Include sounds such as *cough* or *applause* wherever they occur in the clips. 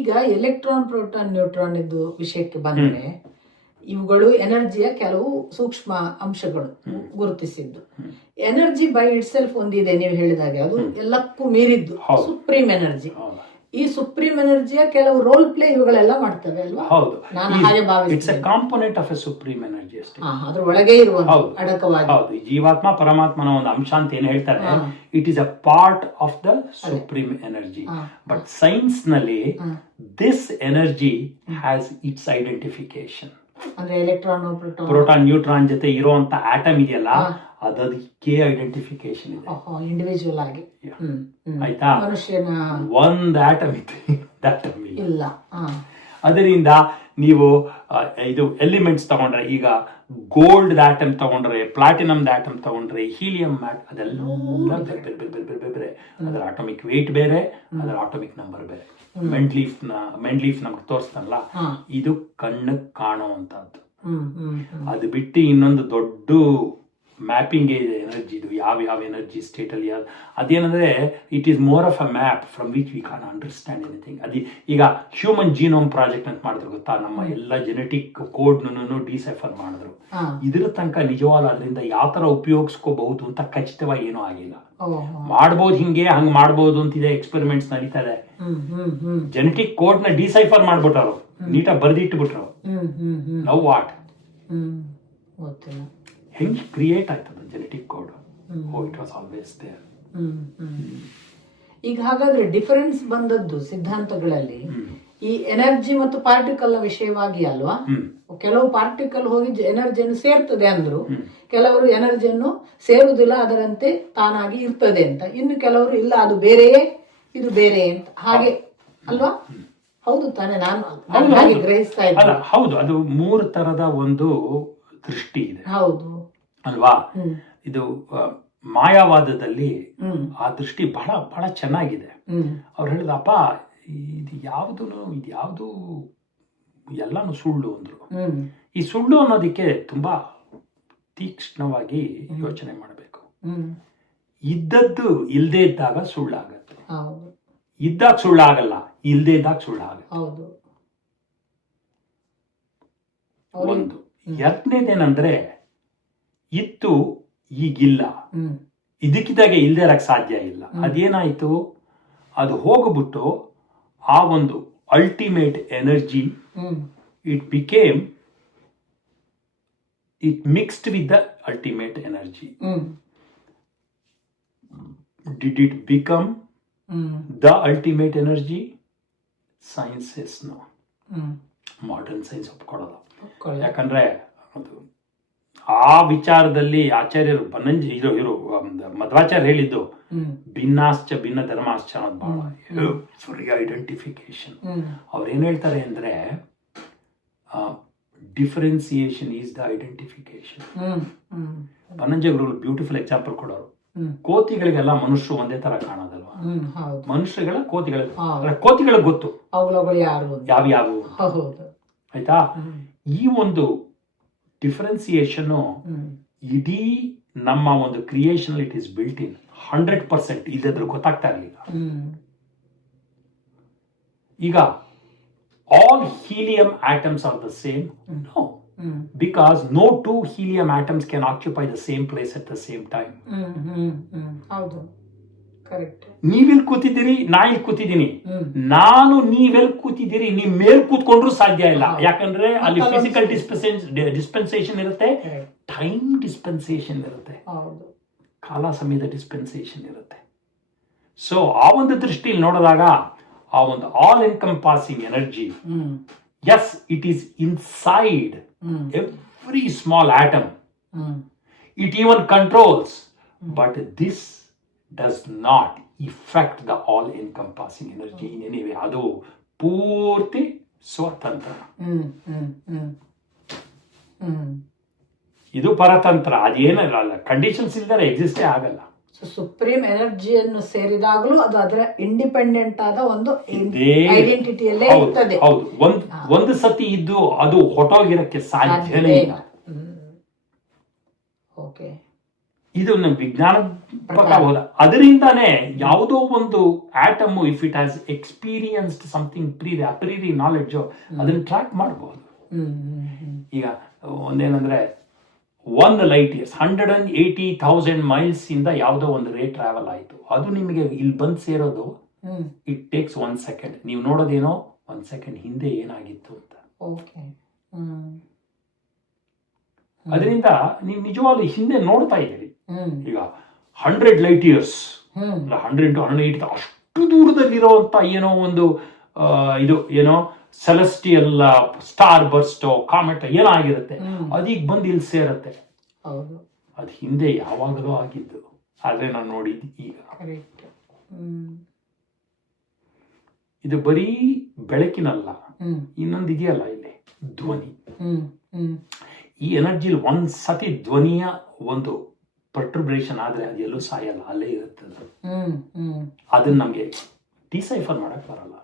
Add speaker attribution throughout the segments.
Speaker 1: ಈಗ electron proton neutron ಇದ್ದು ವಿಷಯಕ್ಕೆ ಬಂದರೆ ಇವುಗಳು ಎನರ್ಜಿಯ ಕೆಲವು ಸೂಕ್ಷ್ಮ ಅಂಶಗಳು ಗುರುತಿಸಿದ್ದು. ಎನರ್ಜಿ ಬೈ ಇಟ್ ಸೆಲ್ಫ್ ಒಂದಿದೆ ನೀವು ಹೇಳಿದಾಗೆ. ಅದು ಎಲ್ಲಕ್ಕೂ ಮೀರಿದ್ದು. Supreme energy. ಈ ಸುಪ್ರೀಂ ಎನರ್ಜಿಯ ಕೆಲವು ರೋಲ್ ಪ್ಲೇ ಇವುಗಳೆಲ್ಲ ಮಾಡ್ತವೆ ಅಲ್ವಾ?
Speaker 2: ಹೌದು.
Speaker 1: ನಾನು ಹಾಗೆ
Speaker 2: it's a component of a supreme energy ಅಷ್ಟೇ.
Speaker 1: ಹಾ, ಅದ್ರ ಒಳಗೆ ಇರುವ. ಅಡಕವಾಗಿ.
Speaker 2: ಹೌದು. ಜೀವಾತ್ಮ ಪರಮಾತ್ಮನ ಒಂದು ಅಂಶ ಅಂತ ಏನ್ ಹೇಳ್ತಾರೆ? It is a part of the supreme energy but
Speaker 1: ಸೈನ್ಸ್ನಲ್ಲಿ.
Speaker 2: This energy has its identification
Speaker 1: ಅಂದ್ರೆ ಎಲೆಕ್ಟ್ರಾನ್ ಪ್ರೋಟಾನ್.
Speaker 2: ನ್ಯೂಟ್ರಾನ್ ಜೊತೆ ಇರುವಂತ ಆಟಮ್ ಇದೆಯಲ್ಲ. ಅದಕ್ಕೆ ಐಡೆಂಟಿಫಿಕೇಶನ್ ಇದೆ.
Speaker 1: ಇಂಡಿವಿಜುವಲ್ ಆಗಿ.
Speaker 2: ಆಯ್ತಾ?
Speaker 1: ಮನುಷ್ಯನ
Speaker 2: ಒಂದ್ ಆಟಮ್ ಆಟಮ್ *laughs* ಇಲ್ಲ. ಅದರಿಂದ ನೀವು ಇದು ಎಲಿಮೆಂಟ್ಸ್ ತಗೊಂಡ್ರೆ ಈಗ ಗೋಲ್ಡ್ ಆಟಮ್ ತಗೊಂಡ್ರೆ ಪ್ಲಾಟಿನಮ್ ಆಟಮ್ ತಗೊಂಡ್ರೆ ಹೀಲಿಯಂ ಅದೆಲ್ಲ ಬೇರೆ ಬೇರೆ ಬೇರೆ ಬೇರೆ ಬೇರೆ ಬೇರೆ. ಅದರ ಆಟೋಮಿಕ್ ವೇಟ್ ಬೇರೆ ಅದರ ಆಟೋಮಿಕ್ ನಂಬರ್ ಬೇರೆ. ಮೆಂಡ್ಲೀಫ್ನ ಮೆಂಡ್ಲೀಫ್ ನಮ್ಗೆ
Speaker 1: ತೋರಿಸ್ತಾನಲ್ಲ.
Speaker 2: ಇದು ಕಣ್ಣಿಗೆ
Speaker 1: ಕಾಣುವಂತಹದ್ದು.
Speaker 2: ಅದು ಬಿಟ್ಟು ಇನ್ನೊಂದು ದೊಡ್ಡ ಮ್ಯಾಪಿಂಗ್ ಇದೆ ಎನರ್ಜಿ ಇದು ಯಾವ ಯಾವ ಎನರ್ಜಿ ಸ್ಟೇಟ್ ಅಲ್ಲಿ ಯಾವ್ದು ಅದೇನಂದ್ರೆ it is more of a map from which we can understand anything ಅದು ಈಗ ಹ್ಯೂಮನ್ ಜೀನೋಮ್ ಪ್ರಾಜೆಕ್ಟ್ ಅಂತ ಮಾಡಿದ್ರು ಗೊತ್ತಾ ನಮ್ಮ ಎಲ್ಲ ಜೆನೆಟಿಕ್ ಕೋಡ್ನೂ ಡಿಸೈಫರ್ ಮಾಡಿದ್ರು. ಇದ್ರ ತನಕ ನಿಜವಾದ ಅದರಿಂದ ಯಾವ ತರ ಉಪಯೋಗಿಸ್ಕೋಬಹುದು ಅಂತ ಖಚಿತವಾಗಿ ಏನೂ ಆಗಿಲ್ಲ. ಮಾಡ್ಬೋದು ಹಿಂಗೆ ಹಂಗೆ ಮಾಡ್ಬೋದು ಅಂತಿದೆ ಎಕ್ಸ್ಪೆರಿಮೆಂಟ್ಸ್ ನಡೀತಾ ಇದೆ. ಜೆನೆಟಿಕ್ ಕೋಡ್ನ ಡಿಸೈಫರ್ ಮಾಡ್ಬಿಟ್ರು ನೀಟಾಗಿ ಬರ್ದಿಟ್ಬಿಟ್ರು ನೌ. ವಾಟ್.
Speaker 1: ಗೊತ್ತಿಲ್ಲ
Speaker 2: ಹೆಂಗ್ ಕ್ರಿಯೇಟ್ ಆಯ್ತದ genetic code. Oh it was always there.
Speaker 1: ಈಗ ಹಾಗಾದ್ರೆ ಡಿಫರೆನ್ಸ್ ಬಂದದ್ದು ಸಿದ್ಧಾಂತಗಳಲ್ಲಿ ಈ ಎನರ್ಜಿ ಮತ್ತು ಪಾರ್ಟಿಕಲ್ನ ವಿಷಯವಾಗಿ ಅಲ್ವಾ? ಕೆಲವು ಪಾರ್ಟಿಕಲ್ ಹೋಗಿ ಎನರ್ಜಿಯನ್ನು ಸೇರ್ತದೆ ಅಂದ್ರು ಕೆಲವರು ಎನರ್ಜಿಯನ್ನು ಸೇರುವುದಿಲ್ಲ ಅದರಂತೆ ತಾನಾಗಿ ಇರ್ತದೆ ಅಂತ. ಇನ್ನು ಕೆಲವರು ಇಲ್ಲ ಅದು ಬೇರೆಯೇ ಇದು ಬೇರೆ ಅಂತ. ಹಾಗೆ ಅಲ್ವಾ? ಹೌದು ತಾನೇ ನಾನು ಹಾಗೆ. ಗ್ರಹಿಸ್ತಾ ಇದ್ದೆ
Speaker 2: ಹೌದು ಅದು ಮೂರು ತರದ ಒಂದು ದೃಷ್ಟಿ ಇದೆ.
Speaker 1: ಹೌದು.
Speaker 2: ಅಲ್ವಾ? ಇದು ಮಾಯಾವಾದದಲ್ಲಿ ಆ ದೃಷ್ಟಿ ಬಹಳ ಬಹಳ ಚೆನ್ನಾಗಿದೆ. ಅವ್ರು ಹೇಳಿದಪ್ಪ ಇದು ಯಾವ್ದು ಇದು ಯಾವುದು ಎಲ್ಲಾನು ಸುಳ್ಳು ಅಂದ್ರು. ಈ ಸುಳ್ಳು ಅನ್ನೋದಕ್ಕೆ ತುಂಬಾ ತೀಕ್ಷ್ಣವಾಗಿ ಯೋಚನೆ ಮಾಡಬೇಕು. ಇದ್ದದ್ದು ಇಲ್ಲದೆ ಇದ್ದಾಗ ಸುಳ್ಳಾಗತ್ತೆ. ಇದ್ದಾಗ ಸುಳ್ಳಾಗಲ್ಲ ಇಲ್ಲದೆ ಇದ್ದಾಗ ಸುಳ್ಳಾಗತ್ತೆ.
Speaker 1: ಹೌದು.
Speaker 2: ಒಂದು. ಎರಡನೇದೇನಂದ್ರೆ ಇತ್ತು ಈಗಿಲ್ಲ. ಇದಕ್ಕಿದ್ದಾಗೆ ಇಲ್ಲದೆ ಇರಕ್ ಸಾಧ್ಯ ಇಲ್ಲ. ಅದೇನಾಯ್ತು? ಅದು ಹೋಗ್ಬಿಟ್ಟು ಆ ಒಂದು ultimate energy it became it mixed with the ultimate energy did it become the ultimate energy
Speaker 1: ಸೈನ್ಸಸ್ನ
Speaker 2: modern science ಒಪ್ಕೊಳ್ಳೋದು
Speaker 1: ಒಪ್ಕೊಳ್ಳಿ.
Speaker 2: ಯಾಕಂದ್ರೆ ಅದು ಆ ವಿಚಾರದಲ್ಲಿ ಆಚಾರ್ಯರು ಬನ್ನಂಜಿ ಇರೋ ಇರೋ ಮಧ್ವಾಚಾರ್ಯ ಹೇಳಿದ್ದು ಭಿನ್ನಾಶ್ಚ ಭಿನ್ನ ಧರ್ಮಾಶ್ಚ ಅನ್ನೋದು ಬಹಳ ಫ್ರೀ ಐಡೆಂಟಿಫಿಕೇಶನ್
Speaker 1: ಅವ್ರೇನು
Speaker 2: ಅವ್ರು ಏನ್ ಹೇಳ್ತಾರೆ ಅಂದ್ರೆ ಡಿಫರೆನ್ಸಿಯೇಷನ್ ಈಸ್ ದ ಐಡೆಂಟಿಫಿಕೇಶನ್ ಬನ್ನಂಜಗಳು ಬ್ಯೂಟಿಫುಲ್ ಎಕ್ಸಾಂಪಲ್ ಕೊಡೋರು. ಕೋತಿಗಳಿಗೆಲ್ಲ ಮನುಷ್ಯರು ಒಂದೇ ತರ ಕಾಣೋದಲ್ವಾ? ಮನುಷ್ಯಗಳ ಕೋತಿಗಳ ಕೋತಿಗಳಿಗೆ ಗೊತ್ತು.
Speaker 1: ಅವುಗಳು ಯಾರು
Speaker 2: ಯಾವ ಯಾವ ಆಯ್ತಾ? ಈ ಒಂದು ಡಿಫ್ರೆನ್ಸಿಯೇಷನ್ ಇಡೀ ನಮ್ಮ ಒಂದು creation it is built in hundred percent ಇಲ್ಲದ್ರ ಗೊತ್ತಾಗ್ತಾ ಇರಲಿಲ್ಲ. ಈಗ all helium atoms are the same no because no two helium atoms can occupy the same place at the same time ನೀವೆಲ್ಲಿ ಕೂತಿದ್ದೀರಿ ನಾ ಇಲ್ಲಿ ಕೂತಿದ್ದೀನಿ ನಾನು ನೀವೆಲ್ ಕೂತಿದ್ದೀರಿ ನೀವ್ ಮೇಲ್ ಕೂತ್ಕೊಂಡ್ರು ಸಾಧ್ಯ ಇಲ್ಲ. ಯಾಕಂದ್ರೆ ಅಲ್ಲಿ ಫಿಸಿಕಲ್ ಡಿಸ್ಪೆನ್ಸೇಷನ್ ಡಿಸ್ಪೆನ್ಸೇಷನ್ ಇರುತ್ತೆ. ಟೈಮ್ ಡಿಸ್ಪೆನ್ಸೇಷನ್ ಇರುತ್ತೆ. ಕಾಲ ಸಮಯದ ಡಿಸ್ಪೆನ್ಸೇಷನ್ ಇರುತ್ತೆ. ಸೊ ಆ ಒಂದು ದೃಷ್ಟಿಯಲ್ಲಿ ನೋಡಿದಾಗ ಆ ಒಂದು all passing energy as it is inside every small atom it even controls but this does not effect the all encompassing energy in anyway ಅದು ಪೂರ್ತಿ ಸ್ವತಂತ್ರ. ಇದು ಪರತಂತ್ರ. ಅದೇನಲ್ಲ ಕಂಡೀಷನ್ಸ್ ಇಲ್ದರೆ ಎಕ್ಸಿಸ್ಟೇ ಆಗಲ್ಲ.
Speaker 1: ಸುಪ್ರೀಂ ಎನರ್ಜಿಯನ್ನು ಸೇರಿದಾಗಲೂ ಅದು ಅದರ ಇಂಡಿಪೆಂಡೆಂಟ್ ಆದ ಒಂದು ಐಡೆಂಟಿಟಿಯಲ್ಲೇ ಇರ್ತದೆ.
Speaker 2: ಹೌದು. ಒಂದ್ ಒಂದು ಸತಿ ಇದ್ದು ಅದು ಹೊಟ್ಟೋಗಿರಕ್ಕೆ ಸಾಧ್ಯನೇ
Speaker 1: ಸಾಧ್ಯವೇ
Speaker 2: ಇಲ್ಲ.
Speaker 1: ಓಕೆ
Speaker 2: ಇದು ನಮ್ಮ ವಿಜ್ಞಾನ ಹೋದ. ಅದರಿಂದಾನೇ ಯಾವುದೋ ಒಂದು atom if it has experienced something pre a priori knowledge ಅದನ್ನ ಟ್ರ್ಯಾಕ್ ಮಾಡಬಹುದು ಈಗ ಒಂದೇನಂದ್ರೆ ಒಂದು light years hundred and eighty thousand miles ಇಂದ ಯಾವುದೋ ಒಂದು ರೇ ಟ್ರಾವೆಲ್ ಆಯಿತು. ಅದು ನಿಮಗೆ ಇಲ್ಲಿ ಬಂದು ಸೇರೋದು. ಇಟ್ ಟೇಕ್ಸ್ ಒನ್ ಸೆಕೆಂಡ್ ನೀವು ನೋಡೋದೇನೋ ಒಂದು ಸೆಕೆಂಡ್ ಹಿಂದೆ ಏನಾಗಿತ್ತು ಅಂತ.
Speaker 1: ಓಕೆ
Speaker 2: ಅದರಿಂದ ನೀವು ನಿಜವಾಗ್ಲೂ ಹಿಂದೆ ನೋಡ್ತಾ ಇದ್ದೀರಿ. ಈಗ hundred light years hundred two hundred eight ಅಷ್ಟು ದೂರದಲ್ಲಿರುವಂತ ಏನೋ ಒಂದು ಇದು ಏನೋ ಸೆಲೆಸ್ಟಿಯಲ್ ಸ್ಟಾರ್ ಬರ್ಸ್ಟೋ ಕಾಮೆಟ್
Speaker 1: ಏನಾಗಿರುತ್ತೆ
Speaker 2: ಅದೀಗ ಬಂದು ಇಲ್ಲಿ ಸೇರುತ್ತೆ. ಅದು ಹಿಂದೆ ಯಾವಾಗಲೂ ಆಗಿದ್ದು. ಆದ್ರೆ ನಾನು ನೋಡಿದ್ದು ಈಗ. ಇದು ಬರೀ ಬೆಳಕಿನಲ್ಲ. ಇನ್ನೊಂದು ಇದೆಯಲ್ಲ ಇಲ್ಲಿ? ಧ್ವನಿ. ಈ ಎನರ್ಜಿಲಿ ಒಂದ್ ಸತಿ ಧ್ವನಿಯ ಒಂದು ಪರ್ಟ್ರಿಬ್ರೇಷನ್ ಆದ್ರೆ ಅದು ಎಲ್ಲೂ ಸಾಯಲ್ಲ ಅಲ್ಲೇ ಇರುತ್ತೆ ಅದನ್ನ ನಮಗೆ ಡಿಸೈಫರ್ ಮಾಡಕ್ ಬರಲ್ಲ.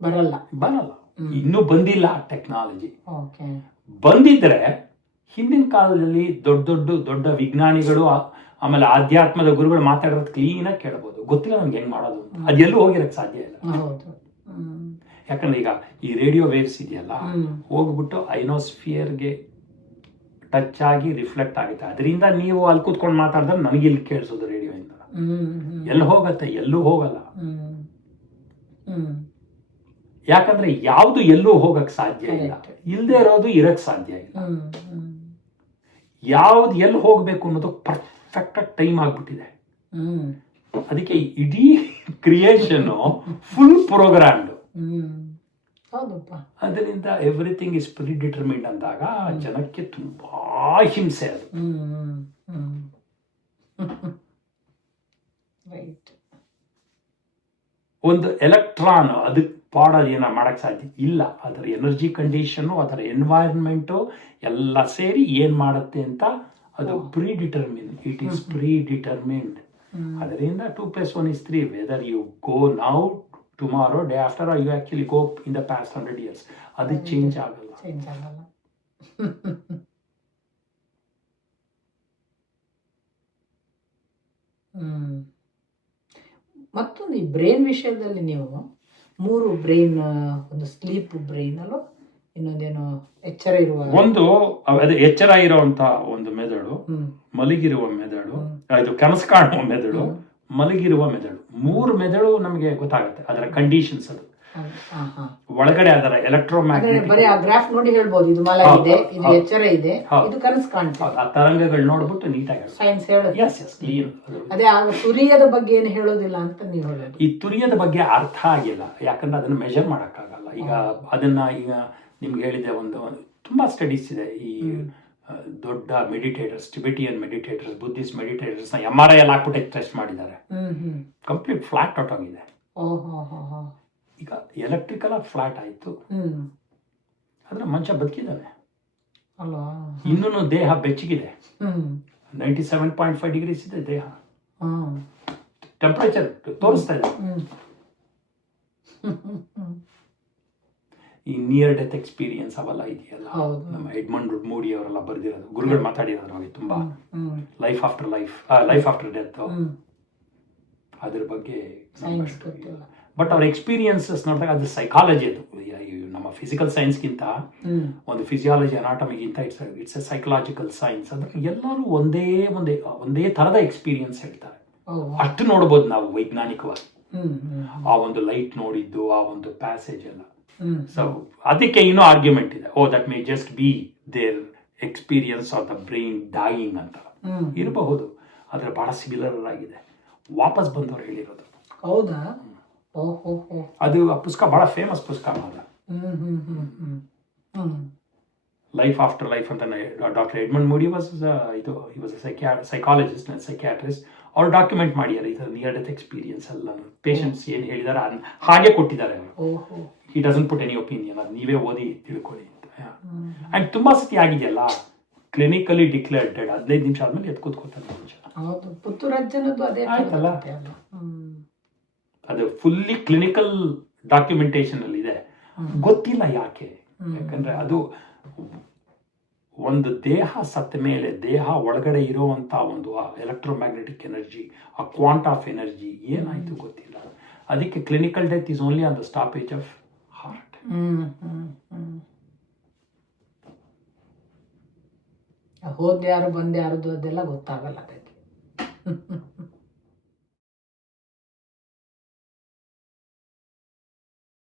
Speaker 1: ಬರಲ್ಲ.
Speaker 2: ಬರಲ್ಲ. ಇನ್ನೂ ಬಂದಿಲ್ಲ ಟೆಕ್ನಾಲಜಿ
Speaker 1: ಓಕೆ.
Speaker 2: ಬಂದಿದ್ರೆ ಹಿಂದಿನ ಕಾಲದಲ್ಲಿ ದೊಡ್ಡ ದೊಡ್ಡ ದೊಡ್ಡ ವಿಜ್ಞಾನಿಗಳು ಆಮೇಲೆ ಆಧ್ಯಾತ್ಮದ ಗುರುಗಳು ಮಾತಾಡೋದು ಆಗಿ ಕೇಳ್ಬೋದು. ಗೊತ್ತಿಲ್ಲ ನಮ್ಗೆ ಹೆಂಗ್ ಮಾಡೋದು ಅದು ಅದೆಲ್ಲೂ ಹೋಗಿರಕ್ ಸಾಧ್ಯ ಇಲ್ಲ. ಯಾಕಂದ್ರೆ ಈಗ ಈ ರೇಡಿಯೋ ವೇವ್ಸ್ ಇದೆಯಲ್ಲ ಹೋಗ್ಬಿಟ್ಟು ಐನೋಸ್ಫಿಯರ್ಗೆ ಟಚ್ ಆಗಿ ರಿಫ್ಲೆಕ್ಟ್ ಆಗುತ್ತೆ. ಅದರಿಂದ ನೀವು ಅಲ್ಲಿ ಕೂತ್ಕೊಂಡು ಮಾತಾಡಿದ್ರೆ ನಮಗೆ ಇಲ್ಲಿ ಕೇಳಿಸೋದು ರೇಡಿಯೋ ಇಂದ ಎಲ್ಲಿ ಹೋಗತ್ತೆ ಎಲ್ಲೂ ಹೋಗಲ್ಲ. ಯಾಕಂದ್ರೆ ಯಾವುದು ಎಲ್ಲೂ ಹೋಗಕ್ ಸಾಧ್ಯ ಇಲ್ಲ. ಇಲ್ಲದೆ ಇರೋದು ಇರಕ್ ಸಾಧ್ಯ ಇಲ್ಲ. ಯಾವ್ದು ಎಲ್ಲಿ ಹೋಗ್ಬೇಕು ಅನ್ನೋದು ಪರ್ಫೆಕ್ಟ್ ಆಗಿ ಟೈಮ್ ಆಗ್ಬಿಟ್ಟಿದೆ. ಅದಕ್ಕೆ ಇಡೀ ಕ್ರಿಯೇಷನ್ ಫುಲ್ ಪ್ರೋಗ್ರಾಮ್ಡ್
Speaker 1: ಹೌದಪ್ಪ
Speaker 2: ಅದರಿಂದ ಎವ್ರಿಥಿಂಗ್ ಇಸ್ ಪ್ರೀ ಡಿಟರ್ಮಿಂಡ್ ಅಂದಾಗ ಜನಕ್ಕೆ ತುಂಬಾ ಹಿಂಸೆ ಅದು. *laughs* ಒಂದು ಎಲೆಕ್ಟ್ರಾನ್ ಅದಕ್ಕೆ ಪಾಡ ಏನ ಮಾಡಕ್ ಸಾಧ್ಯ ಇಲ್ಲ. ಅದರ ಎನರ್ಜಿ ಕಂಡೀಷನು ಅದರ ಎನ್ವೈರನ್ಮೆಂಟು ಎಲ್ಲ ಸೇರಿ ಏನ್ ಮಾಡುತ್ತೆ ಅಂತ ಅದು pre determine it is pre determined ಅದರಿಂದ two plus one is three whether you go now tomorrow day after you actually go in the past hundred years ಅದು ಚೇಂಜ್ ಆಗಲ್ಲ
Speaker 1: ಚೇಂಜ್ ಆಗಲ್ಲ ಮತ್ತೊಂದು ಈ ಬ್ರೈನ್ ವಿಷಯದಲ್ಲಿ ನೀವು ಮೂರು ಬ್ರೈನ್ ಒಂದು ಸ್ಲೀಪ್ ಬ್ರೈನ್ ಅಲ್ವಾ ಇನ್ನೊಂದೇನು ಎಚ್ಚರ ಇರುವ
Speaker 2: ಒಂದು ಅದೇ ಎಚ್ಚರ ಇರುವಂತ ಒಂದು ಮೆದಳು ಮಲಗಿರುವ ಮೆದಳು ಇದು ಕನಸು ಕಾಣುವ ಮೆದುಳು. ಮಲಗಿರುವ ಮೆದುಳು. ಮೂರು ಮೆದುಳು ನಮಗೆ ಗೊತ್ತಾಗುತ್ತೆ. ಅದರ ಕಂಡೀಷನ್ಸ್ ಅದು. ಒಳಗಡೆ ಅದರ
Speaker 1: ಎಲೆಕ್ಟ್ರೋ
Speaker 2: ಎಲೆಕ್ಟ್ರೋಮ್ಯಾಗ್ನೆಟಿಕ್
Speaker 1: ಬರೀ ಆ ಗ್ರಾಫ್ ನೋಡಿ ಹೇಳ್ಬೋದು. ಇದು ಮಲಗಿದೆ
Speaker 2: ಹೌದು,
Speaker 1: ಇದು ಎಚ್ಚರ ಇದೆ
Speaker 2: ಹೌದು.
Speaker 1: ಇದು ಕನಸು ಕಾಣ್ತದೆ.
Speaker 2: ಆ ತರಂಗಗಳು ನೋಡ್ಬಿಟ್ಟು ನೀಟಾಗಿ
Speaker 1: ಸೈನ್ಸ್ ಅದೇ. ತುರಿಯದ ಬಗ್ಗೆ ಏನು ಹೇಳೋದಿಲ್ಲ ಅಂತ ನೀವು ಹೇಳೋದು.
Speaker 2: ಈ ತುರಿಯದ ಬಗ್ಗೆ ಅರ್ಥ ಆಗಿಲ್ಲ. ಯಾಕಂದ್ರೆ ಅದನ್ನ ಮೆಜರ್ ಮಾಡಕ್ಕಾಗಲ್ಲ. ಈಗ ಅದನ್ನ ಈಗ ನಿಮ್ಗೆ ಹೇಳಿದೆ ಒಂದು ತುಂಬಾ ಸ್ಟಡೀಸ್ ಇದೆ ಈ ದೊಡ್ಡ ಮೆಡಿಟೇಟರ್ಸ್ ಟಿಬೆಟಿಯನ್ ಮೆಡಿಟೇಟರ್ಸ್ ಬುದ್ಧಿಸ್ಟ್ ಮೆಡಿಟೇಟರ್ಸ್ನ ಎಂ ಆರ್ ಐ ಅಲ್ಲಿ ಹಾಕ್ಬಿಟ್ಟು ಟೆಸ್ಟ್ ಮಾಡಿದ್ದಾರೆ. ಕಂಪ್ಲೀಟ್ ಫ್ಲಾಟ್ ಔಟ್ ಆಗಿದೆ ಈಗ ಎಲೆಕ್ಟ್ರಿಕಲ್ ಫ್ಲಾಟ್ ಆಯ್ತು. ಆದರೆ ಮನುಷ್ಯ ಬದುಕಿದ್ದಾನೆ. ಇನ್ನೂ ದೇಹ ಬೆಚ್ಚಗಿದೆ. Ninety seven point five degrees ಇದೆ ದೇಹ. ಟೆಂಪ್ರೇಚರ್ ತೋರಿಸ್ತಾ ಇದೆ. *laughs* ಈ ನಿಯರ್ ಡೆತ್ ಎಕ್ಸ್ಪೀರಿಯನ್ಸ್ ಅವೆಲ್ಲ ಇದೆಯಲ್ಲ. ನಮ್ಮ ಎಡ್ಮಂಡ್ ಮೂಡಿ ಅವರೆಲ್ಲ ಬರ್ದಿರೋದು. ಗುರುಗಳು ಮಾತಾಡಿರೋದು ಅವಾಗ ತುಂಬಾ. Life after life life after death ಅದ್ರ ಬಗ್ಗೆ ಬಟ್ ಅವ್ರ ಎಕ್ಸ್ಪೀರಿಯನ್ಸಸ್ ನೋಡಿದಾಗ ಅದು. ಸೈಕಾಲಜಿ ಅದು ನಮ್ಮ ಫಿಸಿಕಲ್ ಸೈನ್ಸ್ಗಿಂತ ಒಂದು physiology ಅನಾಟಮಿಗಿಂತ it's it's a psychological science ಅಂದ್ರೆ ಎಲ್ಲರೂ ಒಂದೇ ಒಂದೇ ಒಂದೇ ಥರದ ಎಕ್ಸ್ಪೀರಿಯನ್ಸ್ ಹೇಳ್ತಾರೆ. ಅಷ್ಟು ನೋಡ್ಬೋದು ನಾವು ವೈಜ್ಞಾನಿಕವಾಗಿ. ಆ ಒಂದು ಲೈಟ್ ನೋಡಿದ್ದು ಆ ಒಂದು ಪ್ಯಾಸೇಜ್ ಎಲ್ಲ. ಸೊ ಅದಕ್ಕೆ ಇನ್ನೂ ಆರ್ಗ್ಯುಮೆಂಟ್ ಇದೆ. ಓ that may just be there experience of the brain dying ಅಂತ. ಇರಬಹುದು. ಆದರೆ ಬಹಳ ಸಿಮಿಲರ್ ಆಗಿದೆ. ವಾಪಸ್ ಬಂದವರು ಹೇಳಿರೋದು.
Speaker 1: ಹೌದಾ?
Speaker 2: ಅದು ಆ ಪುಸ್ತಕ ಬಹಳ ಫೇಮಸ್ ಪುಸ್ತಕ
Speaker 1: ಮಾತ್ರ.
Speaker 2: ಲೈಫ್ ಆಫ್ಟರ್ ಲೈಫ್ ಅಂತ ಡಾಕ್ಟರ್ ಎಡ್ಮಂಡ್ ಮೂಡಿ ವಾಸ್ ಇದು ಹಿ ವಾಸ್ ಸೈಕಾಲಜಿಸ್ಟ್ ಸೈಕ್ಯಾಟ್ರಿಸ್ಟ್ ಅವ್ರು ಡಾಕ್ಯುಮೆಂಟ್ ಮಾಡಿದ್ದಾರೆ. ಈ ಥರ ನಿಯರ್ ಡೆತ್ ಎಕ್ಸ್ಪೀರಿಯನ್ಸ್ ಎಲ್ಲ. ಪೇಷಂಟ್ಸ್ ಏನು ಹೇಳಿದಾರೆ ಅದನ್ನ ಹಾಗೆ ಕೊಟ್ಟಿದ್ದಾರೆ. ಅವರು he doesn't put any opinion ಅದು ನೀವೇ ಓದಿ ತಿಳ್ಕೊಳ್ಳಿ ಅಂತ. ಆ್ಯಂಡ್ ತುಂಬ ಸತಿ ಆಗಿದೆಯಲ್ಲ ಕ್ಲಿನಿಕಲಿ ಡಿಕ್ಲೇರ್ ಡೆಡ್ ಹದಿನೈದು ನಿಮಿಷ ಆದ್ಮೇಲೆ ಎತ್ ಕೂತ್ಕೋತಾರೆ ಮನುಷ್ಯ. ಆಯ್ತಲ್ಲ. ಅದು. ಫುಲ್ಲಿ ಕ್ಲಿನಿಕಲ್ ಡಾಕ್ಯುಮೆಂಟೇಶನ್ ಅಲ್ಲಿ ಇದೆ. ಗೊತ್ತಿಲ್ಲ ಯಾಕೆ. ಯಾಕಂದ್ರೆ ಅದು ಒಂದು ದೇಹ ಸತ್ತ ಮೇಲೆ ದೇಹ ಒಳಗಡೆ ಇರುವಂತ ಒಂದು ಎಲೆಕ್ಟ್ರೋಮ್ಯಾಗ್ನೆಟಿಕ್ ಎನರ್ಜಿ ಆ ಕ್ವಾಂಟ್ ಆಫ್ ಎನರ್ಜಿ ಏನಾಯ್ತು ಗೊತ್ತಿಲ್ಲ. ಅದಕ್ಕೆ clinical death is only on the stoppage of
Speaker 1: ಹೋದ್ಯಾರು ಬಂದ್ಯಾರದು ಅದೆಲ್ಲ ಗೊತ್ತಾಗಲ್ಲ ಅದಕ್ಕೆ.